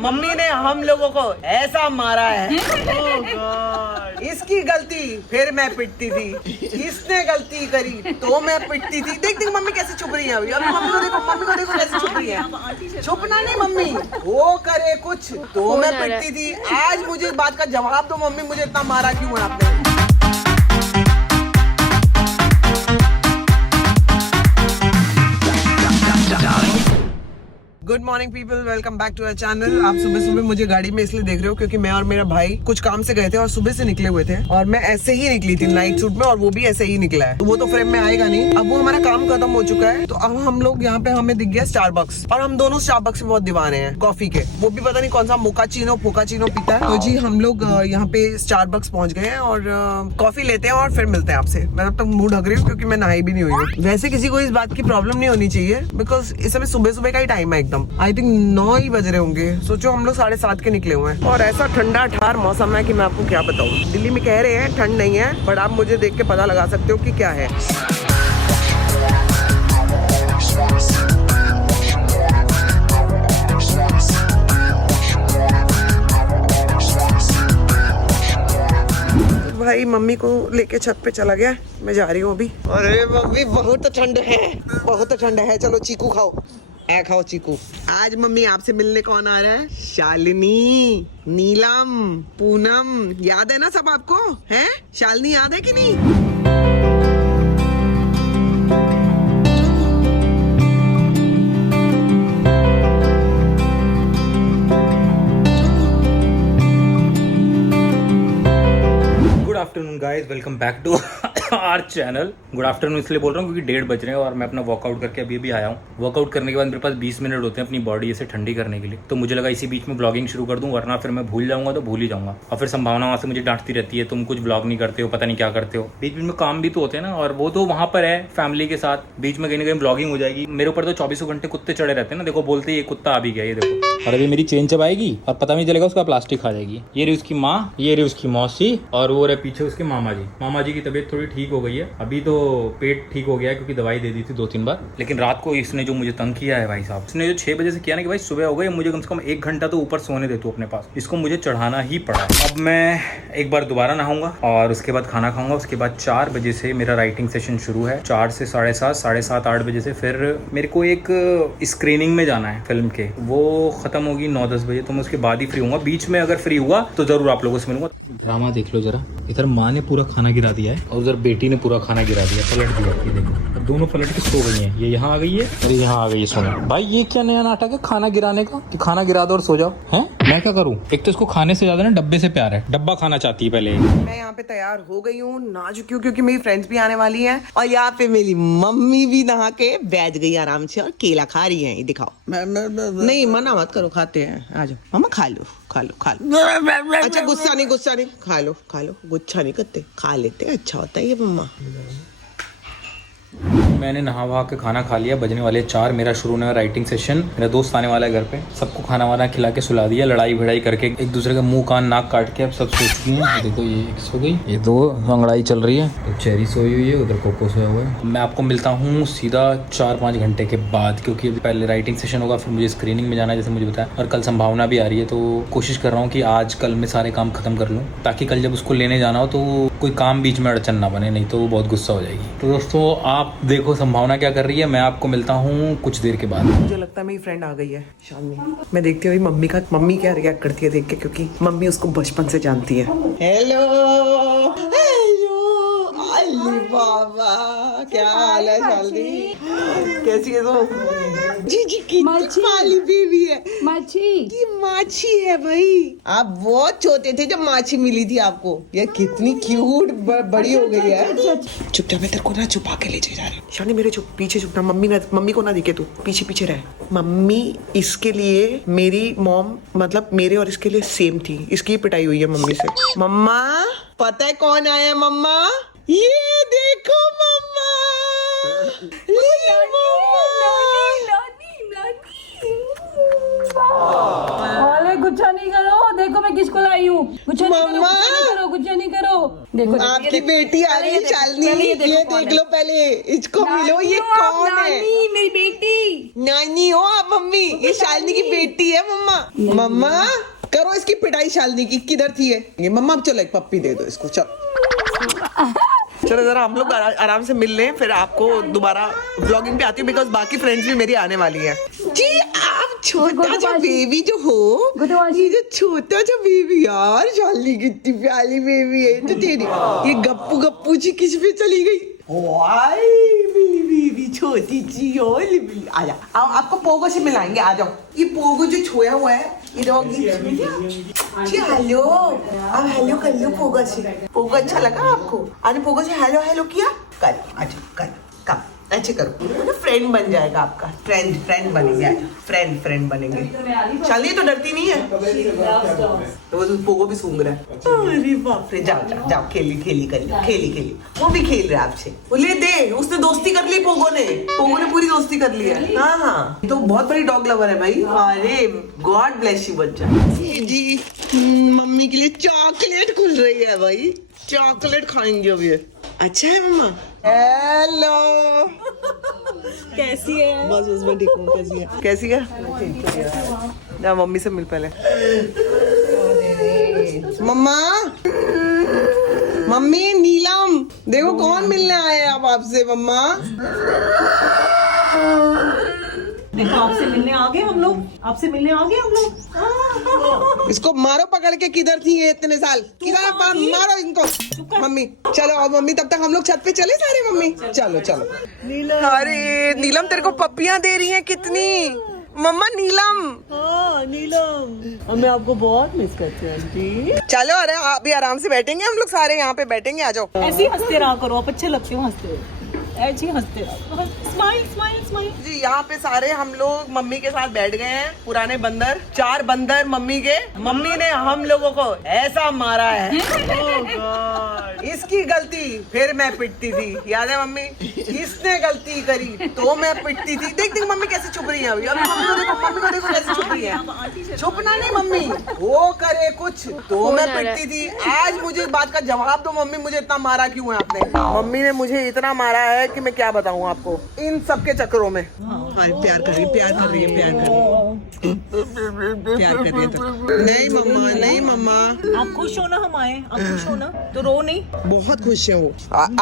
Mummy ने हम लोगों को ऐसा मारा है। इसकी गलती फिर मैं पिटती थी, इसने गलती करी तो मैं पिटती थी। देख देख मम्मी कैसे छुप रही है अभी। मम्मी को देखो कैसे छुप रही है। छुपना नहीं मम्मी, वो करे कुछ तो मैं पिटती थी। आज मुझे इस बात का जवाब दो मम्मी, मुझे इतना मारा क्यों है आपने? Good morning people, welcome back to our channel. आप सुबह सुबह मुझे गाड़ी में इसलिए देख रहे हो क्योंकि मैं और मेरा भाई कुछ काम से गए थे और सुबह से निकले हुए थे और मैं ऐसे ही निकली थी नाइट सूट में और वो भी ऐसे ही निकला है। तो वो तो फ्रेम में आएगा नहीं। अब वो हमारा काम खत्म हो चुका है तो अब हम लोग यहाँ पे हमें दिख गया स्टारबक्स और हम दोनों स्टारबक्स में बहुत दीवाने हैं कॉफी के। वो भी पता नहीं कौन सा मोकाचिनो पोकाचिनो पीता है। तो जी हम लोग यहाँ पे स्टारबक्स पहुंच गए हैं और कॉफी लेते हैं और फिर मिलते हैं आपसे। मैं अब तक मुंह ढक रही हूँ क्योंकि मैं नहाई भी नहीं हुई हूँ। वैसे किसी को इस बात की प्रॉब्लम नहीं होनी चाहिए बिकॉज इस समय सुबह सुबह का ही टाइम है एकदम। आई थिंक 9 ही बज रहे होंगे। सोचो हम लोग 7:30 के निकले हुए हैं और ऐसा ठंडा ठार मौसम है कि मैं आपको क्या बताऊं। दिल्ली में कह रहे हैं ठंड नहीं है बट आप मुझे देख के पता लगा सकते हो कि क्या है। भाई मम्मी को लेके छत पे चला गया, मैं जा रही हूँ अभी। अरे मम्मी बहुत ठंड है, बहुत ठंड है। चलो चीकू खाओ, ऐ खाओ चीकू। आज मम्मी आपसे मिलने कौन आ रहा है? शालिनी, नीलम, पूनम, याद है ना सब आपको? हैं? शालिनी याद है कि नहीं? Good afternoon guys, welcome back to our channel. Good afternoon इसलिए बोल रहा हूँ क्योंकि 1:30 बज रहे हैं और मैं अपना वर्कआउट करके अभी आया हूँ। वर्कआउट करने के बाद मेरे पास 20 मिनट होते हैं अपनी बॉडी ऐसे ठंडी करने के लिए। तो मुझे लगा इसी बीच में ब्लॉगिंग शुरू कर दूँ, वरना फिर मैं भूल जाऊंगा तो भूल ही जाऊंगा। और फिर संभावना वहाँ से मुझे डांटती रहती है, तुम कुछ ब्लॉग नहीं करते हो, पता नहीं क्या करते हो। बीच बीच में काम भी तो होते हैं ना, और वो तो वहाँ पर है फैमिली के साथ। बीच में कहीं ना कहीं ब्लॉगिंग हो जाएगी। मेरे ऊपर तो 24 घंटे कुत्ते चढ़े रहते हैं ना। देखो बोलते ये कुत्ता आ भी गया, ये देखो। और अभी मेरी चेन चबाएगी और पता नहीं चलेगा उसका प्लास्टिक खा जाएगी। ये रही उसकी माँ, ये रही उसकी मौसी और वो रहे पीछे उसके मामा जी। मामा जी की तबीयत थोड़ी ठीक हो गई है अभी, तो पेट ठीक हो गया है क्योंकि दवाई दे दी थी 2-3 बार। लेकिन रात को इसने जो मुझे तंग किया है भाई साहब, इसने जो 6 बजे से किया ना कि भाई सुबह हो गई, मुझे कम से कम 1 घंटा तो ऊपर सोने दे तू अपने पास। इसको मुझे चढ़ाना ही पड़ा। अब मैं एक बार दोबारा नहाऊंगा और उसके बाद खाना खाऊंगा। उसके बाद 4 बजे से मेरा राइटिंग सेशन शुरू है। 4 से 7:30, 7:30, 8 बजे से फिर मेरे को एक स्क्रीनिंग में जाना है फिल्म के। वो खत्म होगी 9-10 बजे, तो मैं उसके बाद ही फ्री हूँ। बीच में अगर फ्री हुआ तो जरूर आप लोगों से मिलूंगा। ड्रामा देख लो जरा। इधर माँ ने पूरा खाना गिरा दिया है और उधर बेटी ने पूरा खाना गिरा दिया, पलट दिया। ये देखो, और दोनों पलट के सो गई हैं। ये यहाँ आ गई है और यहाँ आ गई है सोने। भाई ये क्या नया नाटक है खाना गिराने का, कि खाना गिरा दो और सो जाओ? हैं, मैं क्या करूँ? एक तो इसको खाने से ज्यादा ना डब्बे से प्यार है, डब्बा खाना चाहती है पहले। मैं यहाँ पे तैयार हो गई हूँ, नहा चुकी हूँ क्योंकि मेरी फ्रेंड्स भी आने वाली हैं और यहाँ पे मेरी मम्मी भी नहा के बैठ गई आराम से और केला खा रही है। दिखाओ। नहीं मना मत करो, खाते हैं। आ जाओ मम्मा, खा लो खा लो खा लो। अच्छा गुस्सा नहीं, खा लो गुस्सा नहीं करते, खा लेते, अच्छा होता है ये मम्मा। मैंने नहा वहा के खाना खा लिया। बजने वाले 4, मेरा शुरू होने वाला राइटिंग सेशन। मेरा दोस्त आने वाला है घर पे। सबको खाना वाना खिला के सुला दिया। लड़ाई भिड़ाई करके एक दूसरे का मुंह कान नाक काट के अब सब सो चुकी हैं। देखो ये एक सो गई, ये 2 लड़ाई चल रही है, तो चेरी सोई हुई है, उधर कोको सोया हुआ है। मैं आपको मिलता हूँ सीधा 4-5 घंटे के बाद, क्योंकि अभी पहले राइटिंग सेशन होगा, फिर मुझे स्क्रीनिंग में जाना है जैसे मुझे बताया, और कल संभावना भी आ रही है। तो कोशिश कर रहा हूँ कि आज कल में सारे काम खत्म कर लूँ ताकि कल जब उसको लेने जाना हो तो कोई काम बीच में अड़चन ना बने, नहीं तो वो बहुत गुस्सा हो जाएगी। तो दोस्तों आप देखो संभावना क्या कर रही है। मैं आपको मिलता हूँ कुछ देर के बाद। मुझे लगता है मेरी फ्रेंड आ गई है शालिनी। मैं देखती हूँ मम्मी क्या रिएक्ट करती है देख के, क्योंकि मम्मी उसको बचपन से जानती है। हेलो अली बाबा, क्या हाल है शालिनी? कैसी है तुम? जी की काली बेबी है। माछी है भाई। आप बहुत छोटे थे जब माछी मिली थी आपको। ये कितनी क्यूट बड़ी हो गई है। चुपचाप, मैं तेरे को ना छुपा के ले जा रही हूँ। शालिनी मेरे पीछे छुपना, मम्मी को ना दिखे, तू पीछे रह। मम्मी इसके लिए, मेरी मॉम मतलब मेरे और इसके लिए सेम थी। इसकी पिटाई हुई है मम्मी से। मम्मा पता है कौन आया? मम्मा ये देखो मम्मा, अरे गुच्छा नहीं करो, देखो मैं किसको लाई हूँ। गुच्छा नहीं करो। देखो आपकी बेटी आ रही है शालिनी, ये देख लो पहले, इसको मिलो, ये कौन है? मेरी बेटी। नानी हो आप मम्मी, ये शालिनी की बेटी है मम्मा। मम्मा करो इसकी पिटाई शालिनी की, किधर थी ये मम्मा? अब चलो एक पप्पी दे दो इसको, चलो चलो जरा हम लोग आराम से मिल लें, फिर आपको दोबारा व्लॉगिंग पे आती हूँ, बिकॉज बाकी फ्रेंड्स भी मेरी आने वाली है। जी आप छोटा सा बेबी जो हो, ये जो छोटा सा बेबी, यार शालिनी कितनी प्यारी बेबी है तो तेरी। ये गप्पू गप्पू जी किस पे चली गई? बेबी छोटी सी और आ जा, आपको पोगो से मिलाएंगे, आ जाओ। ये पोगो जो छोया हुआ है, ये डॉगी। हेलो, अब हेलो कर लो पोगो से। पोगो अच्छा लगा आपको? आपने पोगो से हेलो हेलो किया? कर, अच्छा कर, कम ऐसे करो ना, फ्रेंड बन जाएगा आपका। फ्रेंड बनेंगे, फ्रेंड बनेंगे। शालिनी तो डरती नहीं है, तो वो पोगो भी सूंघ रहा है। अरे बाप रे, जाओ खेली। वो भी खेल रहा है आपसे, वो ले दे, उसने दोस्ती कर ली, पोगो ने पूरी दोस्ती कर ली है। हाँ, तो बहुत बड़ी डॉग लवर है भाई। अरे गॉड ब्लेस यू बच्चा जी। मम्मी के लिए चॉकलेट खुल रही है भाई, चॉकलेट खाएंगे अभी। अच्छा है मम्मा। हेलो, कैसी है? बस मैं ठीक हूँ। कैसी है? ना मम्मी से मिल पहले। मम्मी नीलम देखो कौन मिलने आए हैं अब आपसे। मम्मा देखो आपसे मिलने आ गए हम लोग, इसको मारो पकड़ के, किधर थी ये इतने साल? किधर? मारो इनको मम्मी। चलो अब मम्मी, तब तक हम लोग छत पे चले सारे मम्मी। चलो। नीलम, अरे नीलम तेरे को पप्पियां दे रही हैं कितनी। मम्मा नीलम। हाँ नीलम, मैं आपको बहुत मिस करती हूँ आंटी। चलो, अरे अभी आराम से बैठेंगे हम लोग सारे, यहाँ पे बैठेंगे, आ जाओ। ऐसे ही हंसते रहा करो, आप अच्छे लगते हो हंसते हुए, ऐसे ही हंसते रहो। स्माइल। जी यहाँ पे सारे हम लोग मम्मी के साथ बैठ गए हैं, पुराने बंदर, 4 बंदर मम्मी के। मम्मी ने हम लोगों को ऐसा मारा है, इसकी गलती फिर मैं पिटती थी, याद है मम्मी? इसने गलती करी तो मैं पिटती थी। देख मम्मी कैसे चुप रही है अभी मम्मी को देखो कैसे चुप रही है। छुपना नहीं मम्मी, वो करे कुछ तो मैं पिटती थी। आज मुझे इस बात का जवाब दो मम्मी, मुझे इतना मारा क्यों है आपने? मम्मी ने मुझे इतना मारा है कि मैं क्या बताऊं आपको, इन सब के चक्करों में। हाँ, प्यार कर रही है। नहीं मम्मा, आप खुश हो ना हम आए, आप खुश हो ना तो रो नहीं। बहुत खुश है वो।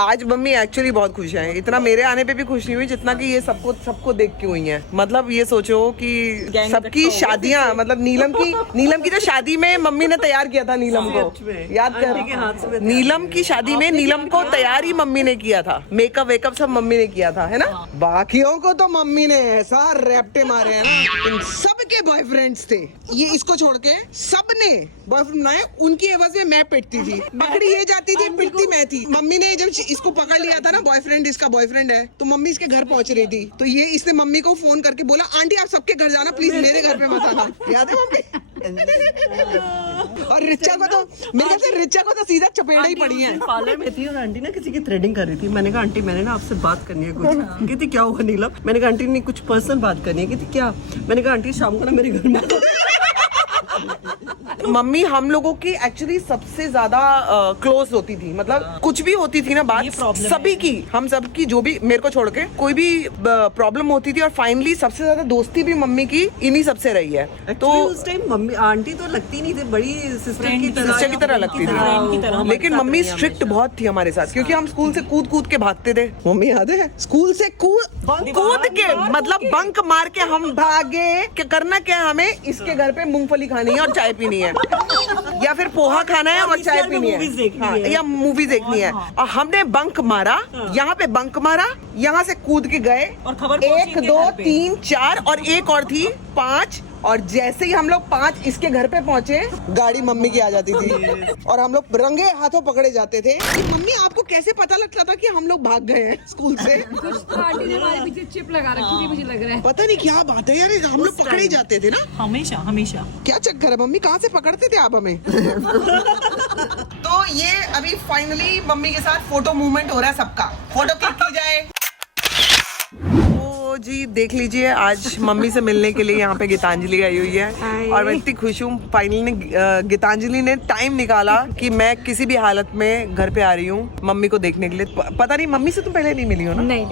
आज मम्मी एक्चुअली बहुत खुश है, इतना मेरे आने पे भी खुश नहीं हुई जितना कि ये सबको देख के हुई है। मतलब ये सोचो कि सबकी शादियां, मतलब नीलम की तो शादी में मम्मी ने तैयार किया था नीलम को, याद कर? नीलम की शादी में नीलम को तैयार ही मम्मी ने किया था, मेकअप वेकअप सब मम्मी ने किया था, है ना? बाकियों को तो मम्मी ने ऐसा रैप्टे मारे हैं ना, इन सबके बॉयफ्रेंड्स थे, ये इसको छोड़ के सबने बॉयफ्रेंड बनाए। उनकी एवज में मैं पिटती थी, पकड़ी ये जाती थी, पिटती मैं थी। मम्मी ने जब इसको पकड़ लिया था ना, बॉयफ्रेंड इसका बॉयफ्रेंड है, तो मम्मी इसके घर पहुंच रही थी, तो ये इसने मम्मी को फोन करके बोला, आंटी आप सबके घर जाना प्लीज, मेरे घर पे मत आना। याद है मम्मी? और रिचा को तो मेरे ख्याल से रिचा को तो सीधा चपेड़ा ही पड़ी है। पार्लर में थी और आंटी ना किसी की थ्रेडिंग कर रही थी। मैंने कहा आंटी मैंने ना आपसे बात करनी है कुछ। कहती क्या हुआ नीलम? मैंने कहा आंटी ने कुछ पर्सनल बात करनी है। कहती क्या? मैंने कहा आंटी शाम को ना मेरे घर में मम्मी हम लोगों की एक्चुअली सबसे ज्यादा क्लोज होती थी, मतलब कुछ भी होती थी ना बात सभी की, हम सब की, जो भी मेरे को छोड़ के कोई भी प्रॉब्लम होती थी, और फाइनली सबसे ज्यादा दोस्ती भी मम्मी की इन्हीं सबसे रही है। तो उस टाइम मम्मी आंटी तो लगती नहीं थी, बड़ी सिस्टर की तरह लगती थी, लेकिन मम्मी स्ट्रिक्ट बहुत थी हमारे साथ, क्योंकि हम स्कूल से कूद के भागते थे। मम्मी याद है? स्कूल से कूद के मतलब बंक मार के हम भागे कि करना क्या, हमें इसके घर पे मूंगफली खानी है और चाय पीनी है, या फिर पोहा खाना है और चाय पीनी है, या मूवी देखनी है। और हमने बंक मारा, यहाँ पे बंक मारा, यहाँ से कूद के गए, 1 2 3 4 और एक और थी 5, और जैसे ही हम लोग 5 इसके घर पे पहुंचे, गाड़ी मम्मी की आ जाती थी और हम लोग रंगे हाथों पकड़े जाते थे। मम्मी आपको कैसे पता लगता था कि हम लोग भाग गए हैं स्कूल से? आंटी ने हमारे पीछे चिप लगा रखी थी, मुझे लग रहा है। पता नहीं क्या बात है यार, हम लोग पकड़े जाते थे ना हमेशा। क्या चक्कर है मम्मी, कहाँ से पकड़ते थे आप हमें? तो ये अभी फाइनली मम्मी के साथ फोटो मूवमेंट हो रहा है सबका। फोटो क्लिक की जाए। ओ जी देख लीजिए, आज मम्मी से मिलने के लिए यहाँ पे गीतांजलि आई हुई है और मैं इतनी खुश हूँ। फाइनली गीतांजलि ने टाइम निकाला कि मैं किसी भी हालत में घर पे आ रही हूँ मम्मी को देखने के लिए। पता नहीं मम्मी से तुम पहले नहीं मिली हो ना? नहीं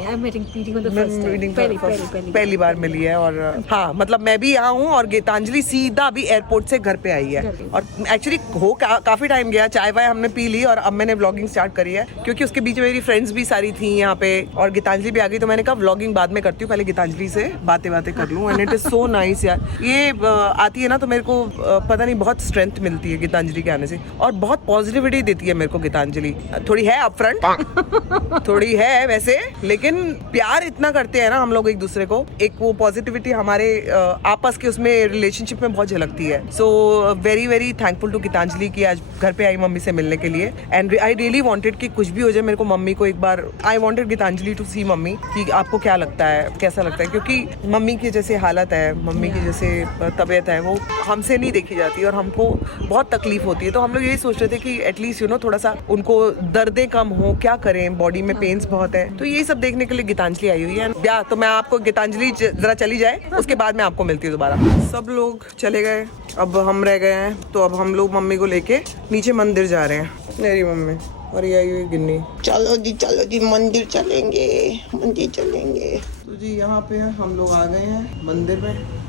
पहली बार मिली है। और हाँ मतलब मैं भी यहाँ हूँ और गीतांजलि सीधा अभी एयरपोर्ट से घर पे आई है। और एक्चुअली काफी टाइम गया, चाय वाय हमने पी ली और अब मैंने व्लॉगिंग स्टार्ट करी है क्योंकि उसके बीच में मेरी फ्रेंड्स भी सारी थी यहाँ पे और गीतांजलि भी आ गई। तो मैंने कहा व्लॉगिंग बाद में करती हूँ, पहले गीतांजलि से बातें कर लूँ। And it is so nice यार, ये आती है ना तो मेरे को पता नहीं बहुत स्ट्रेंथ मिलती है गीतांजलि के आने से और बहुत पॉजिटिविटी देती है मेरे को गीतांजलि। थोड़ी है अपफ्रंट थोड़ी है वैसे, लेकिन प्यार इतना करते हैं ना हम लोग एक दूसरे को, एक वो पॉजिटिविटी हमारे आपस के उसमें रिलेशनशिप में बहुत झलकती है। So very very thankful to Geetanjali की आज घर पे आई मम्मी से मिलने के लिए। एंड आई रियली वांटेड कि कुछ भी हो जाए मेरे को मम्मी को एक बार, I wanted Gitanjali to see mummy कि आपको क्या लगता है, कैसा लगता है, क्योंकि मम्मी की जैसे हालत है, मम्मी की जैसे तबीयत है वो हमसे नहीं देखी जाती और हमको बहुत तकलीफ होती है। तो हम लोग यही सोच रहे थे कि एटलीस्ट यू नो थोड़ा सा उनको दर्दें कम हो, क्या करें, बॉडी में पेन्स बहुत है, तो यही सब देखने के लिए गीतांजलि आई हुई है। या तो मैं आपको गीतांजलि जरा चली जाए उसके बाद मैं आपको मिलती हूँ दोबारा। सब लोग चले गए, अब हम रह गए हैं, तो अब हम लोग मम्मी को लेके नीचे मंदिर जा रहे हैं। मेरी मम्मी और ये आई हुई गिन्नी, चलो जी मंदिर चलेंगे। तो जी यहाँ पे हम लोग आ गए हैं मंदिर में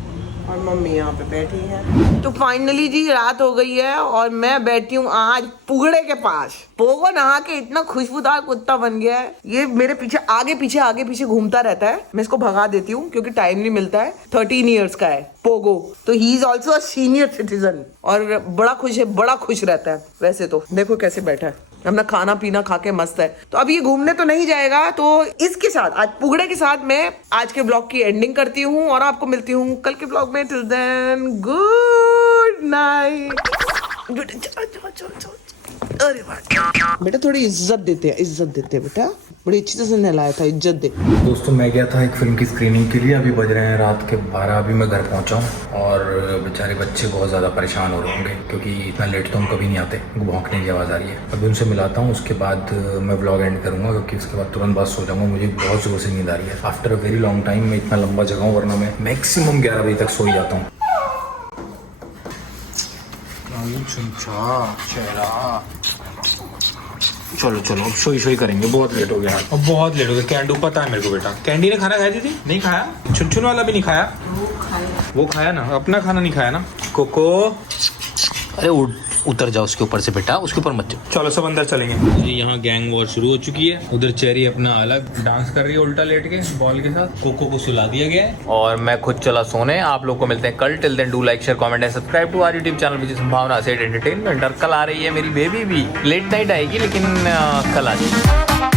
और मम्मी यहाँ पे बैठी है। तो फाइनली जी रात हो गई है और मैं बैठी हूँ आज पुगड़े के पास। पोगो नहा के इतना खुशबूदार कुत्ता बन गया है, ये मेरे पीछे आगे पीछे घूमता रहता है। मैं इसको भगा देती हूँ क्योंकि टाइम नहीं मिलता है। 13 इयर्स का है पोगो, तो he is also a senior citizen और बड़ा खुश रहता है। वैसे तो देखो कैसे बैठा है, अपना खाना पीना खा के मस्त है। तो अब ये घूमने तो नहीं जाएगा, तो इसके साथ आज पुगड़े के साथ मैं आज के ब्लॉग की एंडिंग करती हूँ और आपको मिलती हूँ कल के ब्लॉग में। Till then good night. अरे बेटा थोड़ी इज्जत देते हैं बेटा, बड़ी अच्छी से नहलाया था, इज्जत दे। दोस्तों मैं गया था एक फिल्म की स्क्रीनिंग के लिए, अभी बज रहे हैं रात के 12। अभी मैं घर पहुंचा हूं और बेचारे बच्चे बहुत ज़्यादा परेशान हो रहे होंगे क्योंकि इतना लेट तो हम कभी नहीं आते। भौंकने की आवाज़ आ रही है। अभी उनसे मिलाता हूँ, उसके बाद मैं व्लॉग एंड करूँगा क्योंकि उसके बाद तुरंत बाद सो जाऊँगा। मुझे बहुत ज़ोर से नींद आ रही है। After a very long time मैं इतना लंबा जगह हूँ, वरना मैं मैक्सिमम 11 बजे तक सो ही जाता हूँ। चलो अब सोई करेंगे, बहुत लेट हो गया। अब बहुत लेट हो गया। कैंडू पता है मेरे को बेटा, कैंडी ने खाना खाया थी? नहीं खाया। छुन वाला भी नहीं खाया। वो खाया ना, अपना खाना नहीं खाया ना। कोको अरे उतर जाओ उसके ऊपर से बेटा, उसके ऊपर मत जाओ। चलो सब अंदर चलेंगे जी। यहाँ गैंग वॉर शुरू हो चुकी है। उधर चेरी अपना अलग डांस कर रही है उल्टा लेट के बॉल के साथ। कोको को सुला दिया गया है और मैं खुद चला सोने। आप लोग को मिलते हैं कल। Till then do like share comment and subscribe to our YouTube channel which is Sambhavna Seth Entertainment. और कल आ रही है मेरी बेबी भी, लेट नाइट आएगी लेकिन कल आ जाएगी।